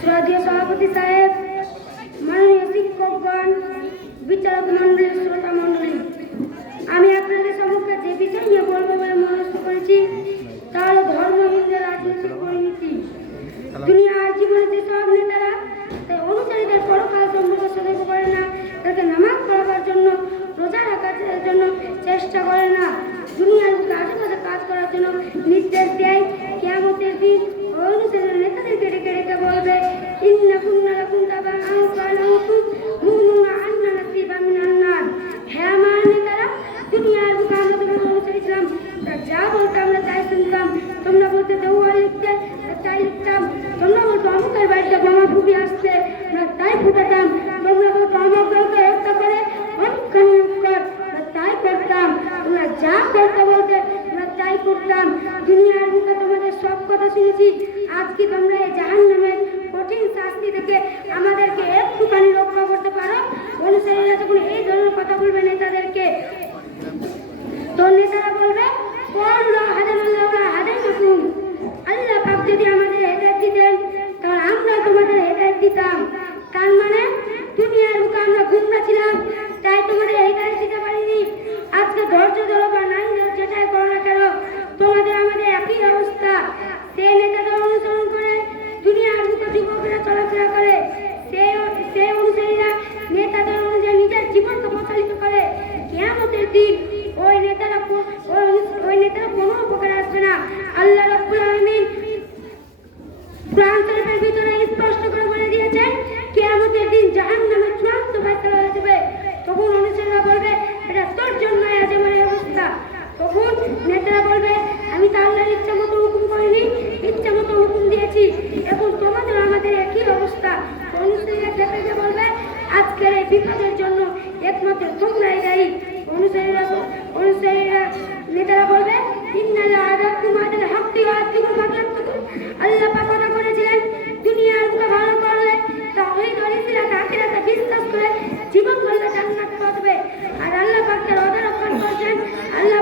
শ্রদ্ধীয় সভাপতি সাহেব, মাননীয় শিক্ষকগণ, বিচারক মণ্ডলী শ্রোতা মণ্ডলী আমি আপনাদের সম্মুখে যে বিষয় নিয়ে বলব বলে মনস্থ করেছি, তা হলো ধর্ম, হিন্দু রাজনৈতিক পরিণতি। দুনিয়ার জীবনে যেসব নেতারা তাই অনুসারীদের পরকাল সম্পর্ক সতর্ক করে না তাকে নামাজ পড়াবার জন্য, রোজা রাখার জন্য চেষ্টা করে না, দুনিয়ার আশেপাশে কাজ করার জন্য তোমরা বলতে দেওয়া লিখতে তাই লিখতাম, তোমরা বলতো অমুকের বাড়িতে বোমা ফুটি আসছে তাই ফুটাতাম, তোমরা বলতো অমুক দলকে হত্যা করে অনেকখানি উপকার আমরা তাই করতাম তোমরা যা করতে বলতে, আমরা তাই করতাম। দুনিয়ার মুখে তোমাদের সব কথা শুনেছি আজকে তোমরা এই জাহান নামের কঠিন শাস্তি থেকে আমাদেরকে একটুখানি রক্ষা করতে পারো? অনুসারীরা যখন এই ধরনের কথা বলবে নেতাদেরকে, তো নেতারা বলবে কোনরা তার মানে দুনিয়ার বুকে আমরা গুমরা ছিলাম। তাই তোমাদের হেদায়েত দিতে পারিনি। আজকে ধৈর্য ধরো বা নাই যেটাই করো না কেন, তোমাদের আমাদের একই অবস্থা। সেই নেতাদের অনুসরণ করে, দুনিয়ার বুকে যুবকরা চলাফেরা করে, সেই সেই অনুসারীরা নেতাদের অনুযায়ী নিজের জীবনকে প্রচারিত করে। কেয়ামতের দিন ওই নেতারা ওই নেতারা কোনো উপকার আসবে না। আল্লাহ রাব্বুল আলামিন কোরআন দিন জাহান্নামের চূড়ান্ত ফয়সালা হয়ে যাবে। তখন অনুসারীরা বলবে, এটা তোর জন্য আজ আমার অবস্থা। তখন নেতারা বলবে, আমি তো আল্লাহর ইচ্ছা মতো হুকুম করিনি, ইচ্ছা মতো হুকুম দিয়েছি। এখন তোমাদের আমাদের একই অবস্থা। অনুসারীরা খেতে গিয়ে বলবে, আজকের এই বিপদের জন্য একমাত্র তোমরাই দায়ী। অনুসারীরা অনুসারীরা নেতারা বলবে আদাল হাক্কি ওয়া আতিকুম ফাতাকুম আল্লাহ পাক কথা করেছিলেন দুনিয়ার বুকে ভালো করলে তাওহীদ ওয়াল ইসলাম আখিরাতে বিশ্বাস করে জীবন গড়লে জান্নাত পাবে আর আল্লাহ পাককে রোজা রক্ষা করছেন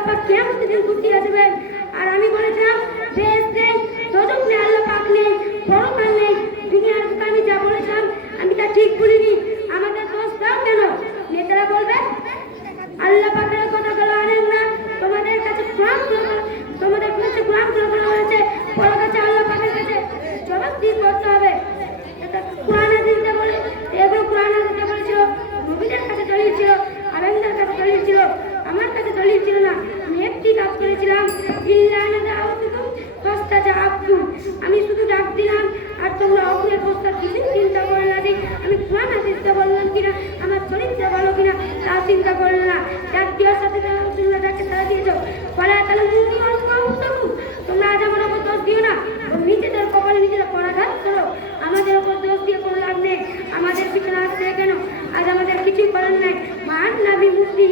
আল্লাহ কেমন দিন কুটি আসবেন আর আমি বলেছিলাম বেশ এসছেন দোজক নেই আল্লাহ পাক নেই পরকাল নেই দুনিয়ার বুকে আমি যা বলেছিলাম আমি তা ঠিক বলিনি আমাদের দোষ দাও কেন নেতারা বলবে আল্লাহ পাকের কথাগুলো আনেন না তোমাদের কাছে কোরআন খুলে তোমাদের কাছে কোরআন খুলে বলা হয়েছে বড় কাছে আল্লাহ পাকের কাছে জবাব দিয়ে করতে হবে এটা কোরআনে দিতে বলে এগুলো কোরআনে দিতে বলেছিল নবীদের কাছে দলিল ছিল আলেমদের কাছে দলিল ছিল আমার কাছে দলিল ছিল না আমি একটি কাজ করেছিলাম ইল্লা আনা দাউতুকুম ফাস্তাজাবতুম আমি শুধু ডাক দিলাম আর তোমরা অগ্নের প্রস্তাব কিছু চিন্তা করলে না আমি কোরআন হাদিসটা বললাম কিনা, আমার চরিত্র ভালো কিনা তা চিন্তা করলে না। যার দেওয়ার সাথে তোমরা যাকে তারা দিয়েছ। ফলে তাহলে তোমরা আজ আমার ওপর দোষ দিও না। নিজেদের কপালে নিজেরা পরাঘাত করো আমাদের ওপর দোষ দিয়ে কোনো লাভ নেই। আমাদের পিছনে আসছে কেন? আজ আমাদের কিছুই করার নাই। মান নাবি মুক্তি